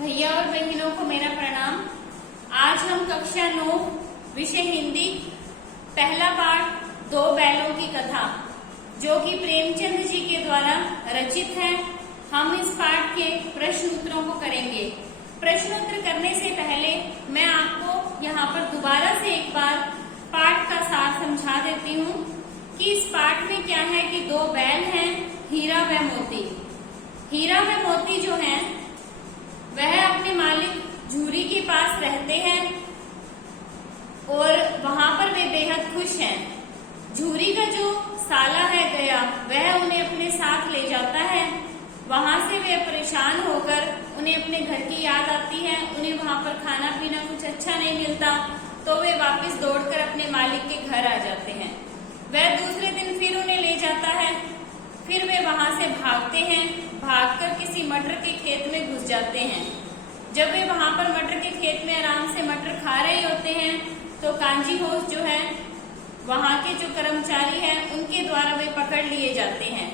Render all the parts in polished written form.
भैया और बहनों को मेरा प्रणाम। आज हम कक्षा 9 विषय हिंदी पहला पाठ दो बैलों की कथा जो कि प्रेमचंद जी के द्वारा रचित है, हम इस पाठ के प्रश्न उत्तरों को करेंगे। प्रश्न उत्तर करने से पहले मैं आपको यहाँ पर दोबारा से एक बार पाठ का सार समझा देती हूँ कि इस पाठ में क्या है कि दो बैल हैं, हीरा व मोती। हीरा व मोती जो हैं वह अपने मालिक झूरी के पास रहते हैं और वहां पर वे बेहद खुश हैं। झूरी का जो साला है गया वह उन्हें अपने साथ ले जाता है। वहां से वे परेशान होकर उन्हें अपने घर की याद आती है, उन्हें वहां पर खाना पीना कुछ अच्छा नहीं मिलता तो वे वापस दौड़कर अपने मालिक के घर आ जाते हैं। वह दूसरे दिन फिर उन्हें ले जाता है, फिर वे वहां से भागते हैं, भागकर किसी मटर के खेत में घुस जाते हैं। जब वे वहां पर मटर के खेत में आराम से मटर खा रहे होते हैं तो कांजी होश जो है वहां के जो कर्मचारी हैं उनके द्वारा वे पकड़ लिए जाते हैं।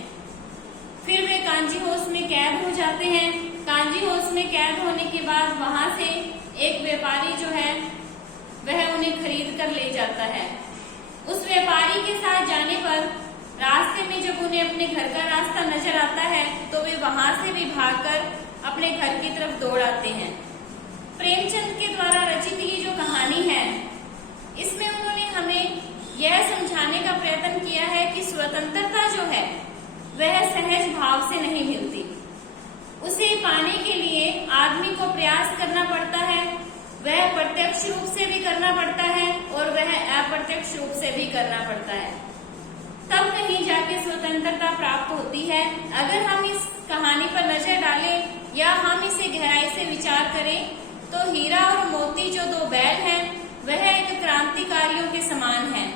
फिर वे कांजी होश में कैद हो जाते हैं। कांजी होश में कैद होने के बाद वहां से एक व्यापारी जो है वह उन्हें खरीद कर ले जाता है। उस व्यापारी के साथ जाने पर रास्ते में जब उन्हें अपने घर का रास्ता नजर आता है तो वे वहां से भी भागकर अपने घर की तरफ दौड़ आते हैं। प्रेमचंद के द्वारा रचित ये जो कहानी है इसमें उन्होंने हमें यह समझाने का प्रयत्न किया है कि स्वतंत्रता जो है वह सहज भाव से नहीं मिलती। उसे पाने के लिए आदमी को प्रयास करना पड़ता है, वह प्रत्यक्ष रूप से भी करना पड़ता है और वह अप्रत्यक्ष रूप से भी करना पड़ता है, तब कहीं जाके स्वतंत्रता प्राप्त होती है। अगर हम इस कहानी पर नजर डालें या हम इसे गहराई से विचार करें तो हीरा और मोती जो दो बैल हैं वह एक क्रांतिकारियों के समान हैं।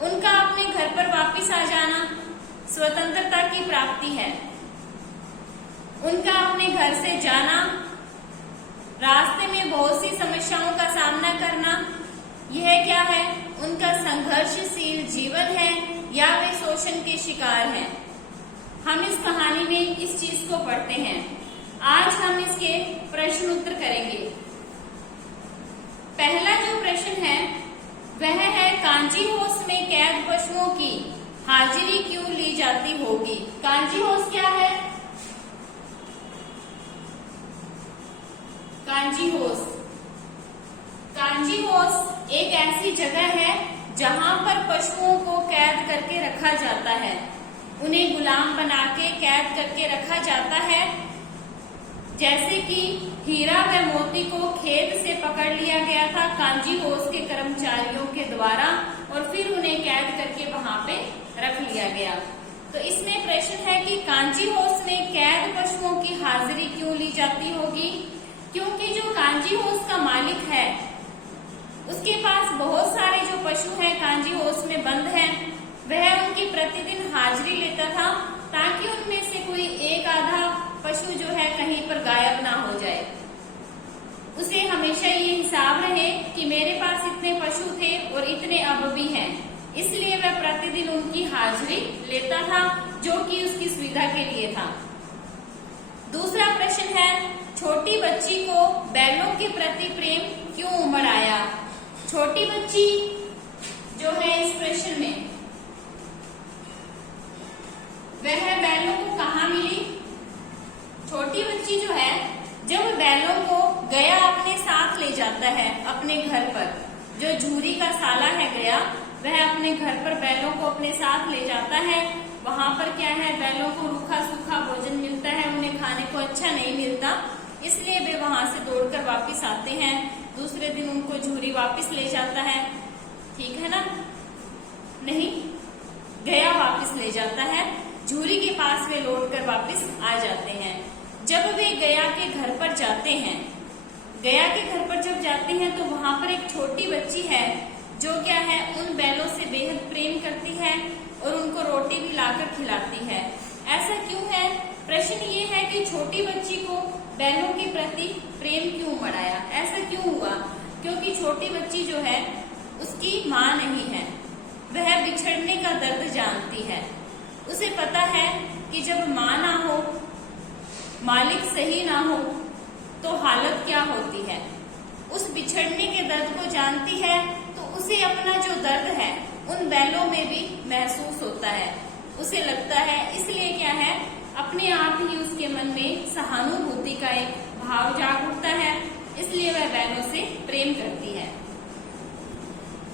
उनका अपने घर पर वापस आ जाना स्वतंत्रता की प्राप्ति है। उनका अपने घर से जाना, रास्ते में बहुत सी समस्याओं का सामना करना, यह क्या है? उनका संघर्षशील जीवन है या वे शोषण के शिकार हैं। हम इस कहानी में इस चीज को पढ़ते हैं। आज हम इसके प्रश्न उत्तर करेंगे। पहला जो प्रश्न है वह है कांजी होश में कैद पशुओं की हाजिरी क्यों ली जाती होगी? कांजी होश क्या है? कांजी होश, कांजी होश एक ऐसी जगह है जहां पर पशुओं को कैद करके रखा जाता है, उन्हें गुलाम बना के कैद करके रखा जाता है। जैसे कि हीरा व मोती को खेत से पकड़ लिया गया था कांजी होश के कर्मचारियों के द्वारा और फिर उन्हें कैद करके वहां पे रख लिया गया। तो इसमें प्रश्न है कि कांजी होश में कैद पशुओं की हाजिरी क्यों ली जाती होगी? क्योंकि जो कांजी होश का मालिक है उसके पास बहुत सारे जो पशु हैं कांजी होश में बंद हैं, वह उनकी प्रतिदिन हाजिरी लेता था ताकि उनमें से कोई एक आधा पशु जो है कहीं पर गायब ना हो जाए। उसे हमेशा ये हिसाब रहे कि मेरे पास इतने पशु थे और इतने अब भी हैं, इसलिए वह प्रतिदिन उनकी हाजिरी लेता था जो कि उसकी सुविधा के लिए था। दूसरा प्रश्न है छोटी बच्ची को बैलों के प्रति प्रेम क्यों उमड़ आया? छोटी बच्ची जो है इस प्रश्न में वह बैलों को कहाँ मिली? छोटी बच्ची जो है जब बैलों को गया अपने साथ ले जाता है अपने घर पर, जो झूरी का साला है गया वह अपने घर पर बैलों को अपने साथ ले जाता है। वहां पर क्या है, बैलों को रूखा सूखा भोजन मिलता है, उन्हें खाने को अच्छा नहीं मिलता, इसलिए वे वहां से दौड़कर वापस आते हैं। दूसरे दिन उनको झूरी वापस ले जाता है, ठीक है ना? नहीं, गया वापस ले जाता है, झूरी के पास वे लौटकर वापस आ जाते हैं। जब वे गया के घर पर जाते हैं, गया के घर पर जब जाते हैं तो वहां पर एक छोटी बच्ची है जो क्या है उन बैलों से बेहद प्रेम करती है और उनको रोटी भी लाकर खिलाती है। ऐसा क्यों है? प्रश्न ये है कि छोटी बच्ची को बैलों के प्रति प्रेम क्यों उमड़ आया? ऐसा क्यों हुआ? क्योंकि छोटी बच्ची जो है उसकी माँ नहीं है, वह बिछड़ने का दर्द जानती है। उसे पता है कि जब माँ ना हो, मालिक सही ना हो तो हालत क्या होती है। उस बिछड़ने के दर्द को जानती है तो उसे अपना जो दर्द है उन बैलों में भी महसूस होता है। उसे लगता है, इसलिए क्या है, अपने आप ही उसके मन में सहानुभूति का एक भाव जाग उठता है, इसलिए वह बैलों से प्रेम करती है।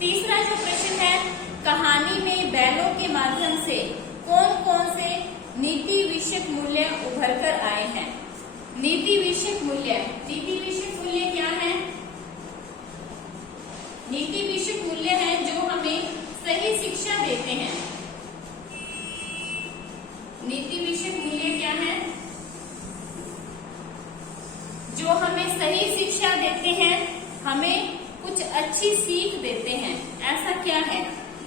तीसरा जो प्रश्न है, कहानी में बैलों के माध्यम से कौन कौन से नीति विषयक मूल्य उभर कर आए हैं। नीति विषयक मूल्य क्या है? नीति विषयक मूल्य है जो हमें सही शिक्षा देते हैं। नीति विषयक मूल्य क्या है? जो हमें सही शिक्षा देते हैं, हमें कुछ अच्छी सीख देते हैं। ऐसा क्या है?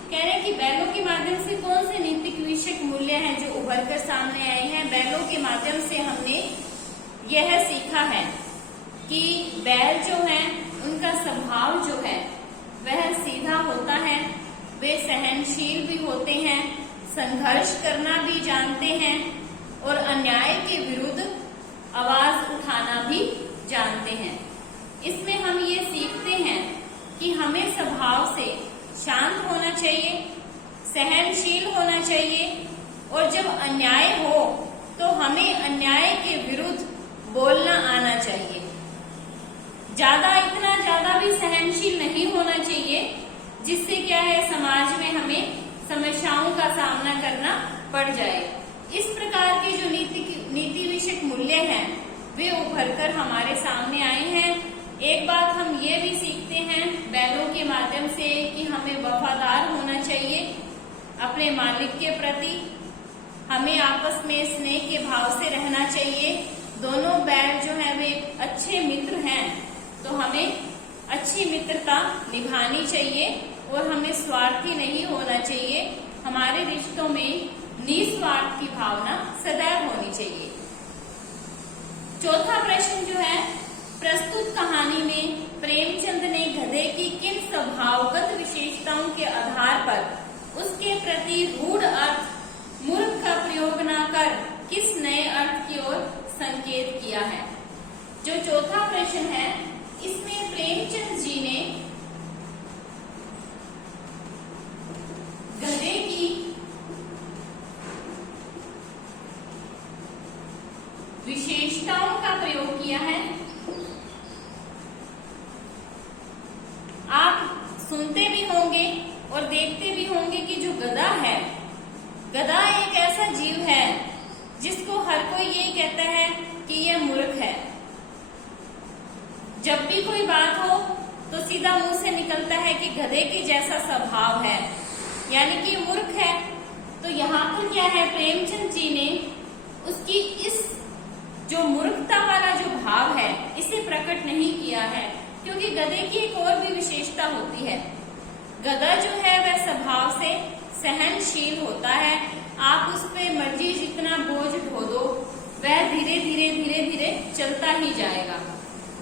कह रहे हैं कि बैलों के माध्यम से कौन से नीतिक विषयक मूल्य हैं जो उभर कर सामने आए हैं। बैलों के माध्यम से हमने यह सीखा है कि बैल जो है उनका स्वभाव जो है वह सीधा होता है, वे सहनशील भी होते हैं, संघर्ष करना भी जानते हैं और अन्याय के विरुद्ध आवाज उठाना भी जानते हैं। इसमें हम ये सीखते हैं कि हमें स्वभाव से शांत होना चाहिए, सहनशील होना चाहिए और जब अन्याय हो तो हमें अन्याय के विरुद्ध बोलना आना चाहिए। इतना ज्यादा भी सहनशील नहीं होना चाहिए जिससे क्या है, समाज में हमें समस्याओं का सामना करना पड़ जाए। इस प्रकार के जो नीति विषयक मूल्य हैं वे उभर कर हमारे सामने आए हैं। एक बात हम ये भी सीखते हैं बैलों के माध्यम से कि हमें वफादार होना चाहिए अपने मालिक के प्रति, हमें आपस में स्नेह के भाव से रहना चाहिए। दोनों बैल जो है वे अच्छे मित्र हैं तो हमें अच्छी मित्रता निभानी चाहिए और हमें स्वार्थी नहीं होना चाहिए। हमारे रिश्तों में निस्वार्थ की भावना सदैव होनी चाहिए। चौथा प्रश्न जो है, प्रस्तुत कहानी में प्रेमचंद ने गधे की किन स्वभावगत विशेषताओं के आधार पर उसके प्रति रूढ़ अर्थ मूर्ख का प्रयोग न कर किस नए अर्थ की ओर संकेत किया है। जो चौथा प्रश्न है इसमें प्रेमचंद जी ने गधे की विशेषताओं का प्रयोग किया है। आप सुनते भी होंगे और देखते भी होंगे कि जो गधा है, गधा एक ऐसा जीव है जिसको हर कोई यही कहता है कि यह मूर्ख है। जब भी कोई बात हो तो सीधा मुंह से निकलता है कि गधे के जैसा स्वभाव है, यानी कि मूर्ख है। तो यहाँ पर क्या है, प्रेमचंद जी ने उसकी इस जो मूर्खता वाला जो भाव है इसे प्रकट नहीं किया है, क्योंकि गधे की एक और भी विशेषता होती है। गधा जो है वह स्वभाव से सहनशील होता है। आप उस पे मर्जी जितना बोझ ढो दो वह धीरे धीरे चलता ही जाएगा।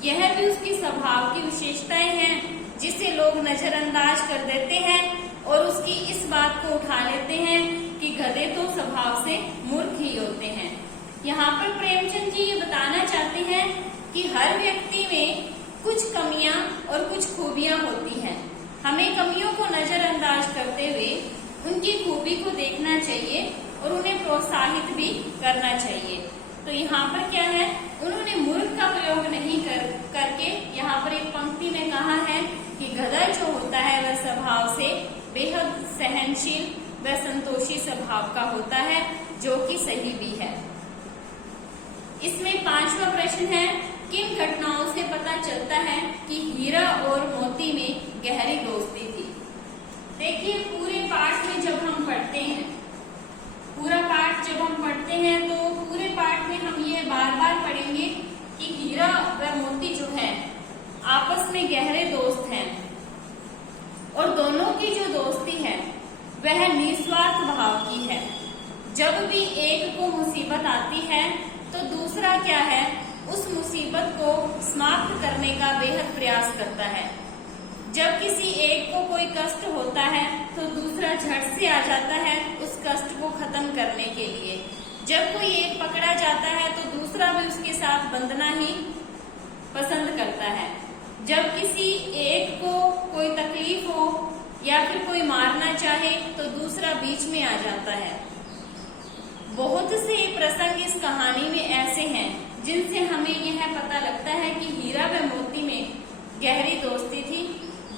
यह भी उसकी स्वभाव की विशेषताएं हैं जिसे लोग नजरअंदाज कर देते हैं और उसकी इस बात को उठा लेते हैं कि गधे तो स्वभाव से मूर्ख ही होते हैं। यहाँ पर प्रेमचंद जी ये बताना चाहते हैं कि हर व्यक्ति में कुछ कमियां और कुछ खूबियां होती हैं। हमें कमियों को नजरअंदाज करते हुए उनकी खूबी को देखना चाहिए और उन्हें प्रोत्साहित भी करना चाहिए। तो यहाँ पर क्या है, उन्होंने मूर्ख का प्रयोग नहीं करके यहाँ पर एक पंक्ति में कहा है कि गधा जो होता है वह स्वभाव से बेहद सहनशील व संतोषी स्वभाव का होता है, जो कि सही भी है। इसमें पांचवा प्रश्न है, किन घटनाओं से पता चलता है कि हीरा और मोती में गहरी दोस्ती थी। देखिए पूरे पाठ में जब हम पढ़ते हैं, पूरा पाठ जब हम पढ़ते हैं तो पूरे पाठ में हम ये बार बार पढ़ेंगे कि हीरा व मोती जो है आपस में गहरे दोस्त हैं और दोनों की जो दोस्ती है वह निस्वार्थ भाव की है। जब भी एक को मुसीबत आती है तो दूसरा क्या है, उस मुसीबत को समाप्त करने का बेहद प्रयास करता है। जब किसी एक को कोई कष्ट होता है तो दूसरा झट से आ जाता है उस कष्ट को खत्म करने के लिए। जब कोई एक पकड़ा जाता है तो दूसरा भी उसके साथ बंधना ही पसंद करता है। जब किसी एक को कोई तकलीफ हो या फिर कोई मारना चाहे तो दूसरा बीच में आ जाता है। बहुत से प्रसंग इस कहानी में ऐसे हैं जिनसे हमें यह पता लगता है कि हीरा व मोती में गहरी दोस्ती थी।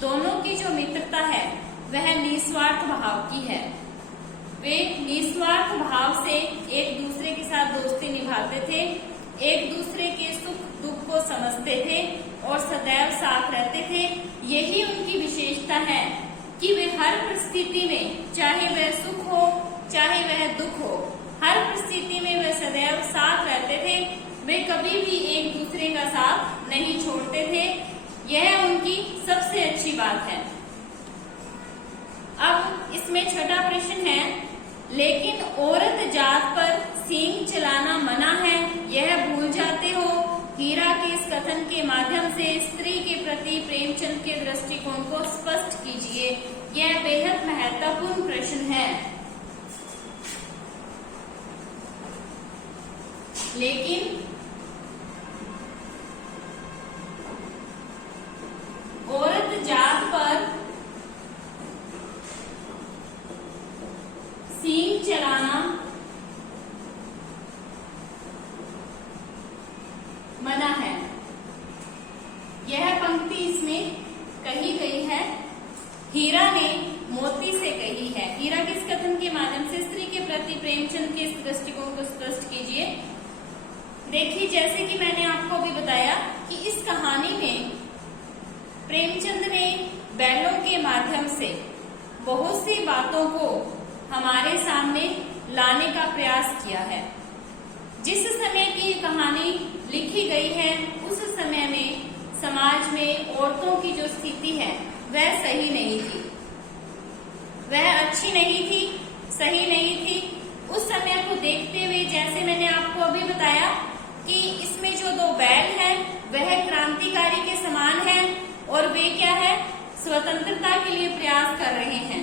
दोनों की जो मित्रता है वह निस्वार्थ भाव की है। वे निस्वार्थ भाव से एक दूसरे के साथ दोस्ती निभाते थे, एक दूसरे के सुख दुख को समझते थे और सदैव साथ रहते थे। यही उनकी विशेषता है कि वे हर परिस्थिति में, चाहे वह सुख हो चाहे वह दुख हो, हर परिस्थिति में वे सदैव साथ रहते थे। वे कभी भी एक दूसरे का साथ नहीं छोड़ते थे। यह उनकी सबसे अच्छी बात है। अब इसमें छठा प्रश्न है, लेकिन औरत जात पर सींग चलाना मना है, यह भूल जाते हो। हीरा के इस कथन के माध्यम से स्त्री के प्रति प्रेमचंद के दृष्टिकोण को स्पष्ट कीजिए। यह बेहद महत्वपूर्ण प्रश्न है। लेकिन औरत जात पर सींग चलाना मना है, यह पंक्ति इसमें कही गई है, हीरा ने मोती से कही है। हीरा के इस कथन के माध्यम से स्त्री के प्रति प्रेमचंद के इस दृष्टिकोण को स्पष्ट कीजिए। देखिए, जैसे कि मैंने आपको अभी बताया कि इस कहानी में प्रेमचंद ने बैलों के माध्यम से बहुत सी बातों को हमारे सामने लाने का प्रयास किया है। जिस समय की ये कहानी लिखी गई है उस समय में समाज में औरतों की जो स्थिति है वह सही नहीं थी, वह अच्छी नहीं थी, सही नहीं थी। उस समय को देखते हुए, जैसे मैंने आपको अभी बताया कि इसमें जो दो बैल हैं वह क्रांतिकारी के समान हैं और वे क्या है, स्वतंत्रता के लिए प्रयास कर रहे हैं।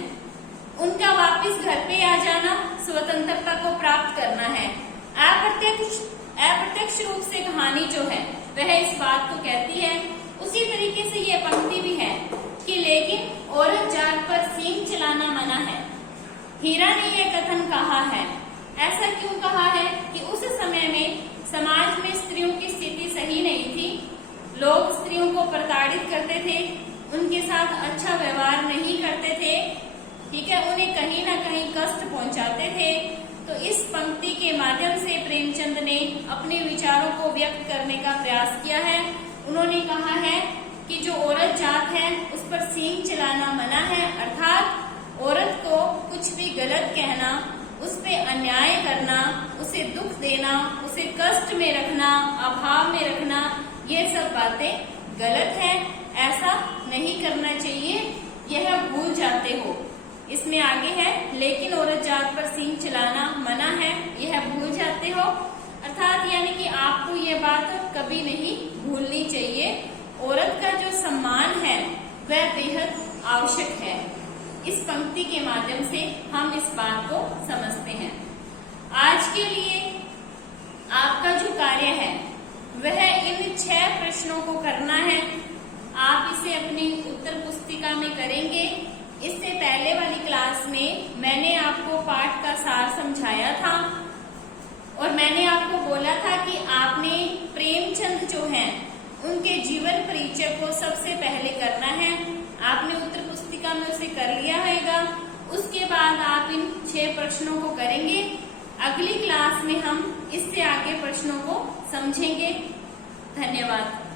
उनका वापस घर पे आ जाना, स्वतंत्रता को प्राप्त करना है। अप्रत्यक्ष रूप से कहानी जो है वह इस बात को कहती है। उसी तरीके से ये पंक्ति भी है कि लेकिन औरत जात पर सींग चलाना मना है। हीरा ने यह कथन कहा है। ऐसा क्यों कहा है कि उस समय में समाज में स्त्रियों की स्थिति सही नहीं थी। लोग स्त्रियों को प्रताड़ित करते थे, उनके साथ अच्छा व्यवहार नहीं करते थे, ठीक है, उन्हें कहीं ना कहीं कष्ट पहुंचाते थे। तो इस पंक्ति के माध्यम से प्रेमचंद ने अपने विचारों को व्यक्त करने का प्रयास किया है। उन्होंने कहा है कि जो औरत जात है उस पर सींग चलाना मना है, अर्थात औरत को कुछ भी गलत कहना, उस पे अन्याय करना, उसे दुख देना, उसे कष्ट में रखना, अभाव में रखना, ये सब बातें गलत है। ऐसा नहीं करना चाहिए, यह भूल जाते हो। इसमें आगे है, लेकिन औरत जात पर सींग चलाना मना है, यह भूल जाते हो, अर्थात यानी कि आपको यह बात कभी नहीं भूलनी चाहिए। औरत का जो सम्मान है वह बेहद आवश्यक है। इस पंक्ति के माध्यम से हम इस बात को समझते हैं। आज के लिए आपका जो कार्य है वह इन 6 प्रश्नों को करना है। आप इसे अपनी उत्तर पुस्तिका में करेंगे। इससे पहले वाली क्लास में मैंने आपको पाठ का सार समझाया था और मैंने आपको बोला था कि आपने प्रेमचंद जो हैं उनके जीवन परिचय को सबसे पहले करना है। आपने उत्तर पुस्तिका में उसे कर लिया होगा। उसके बाद आप इन 6 प्रश्नों को करेंगे। अगली क्लास में हम इससे आगे प्रश्नों को समझेंगे। धन्यवाद।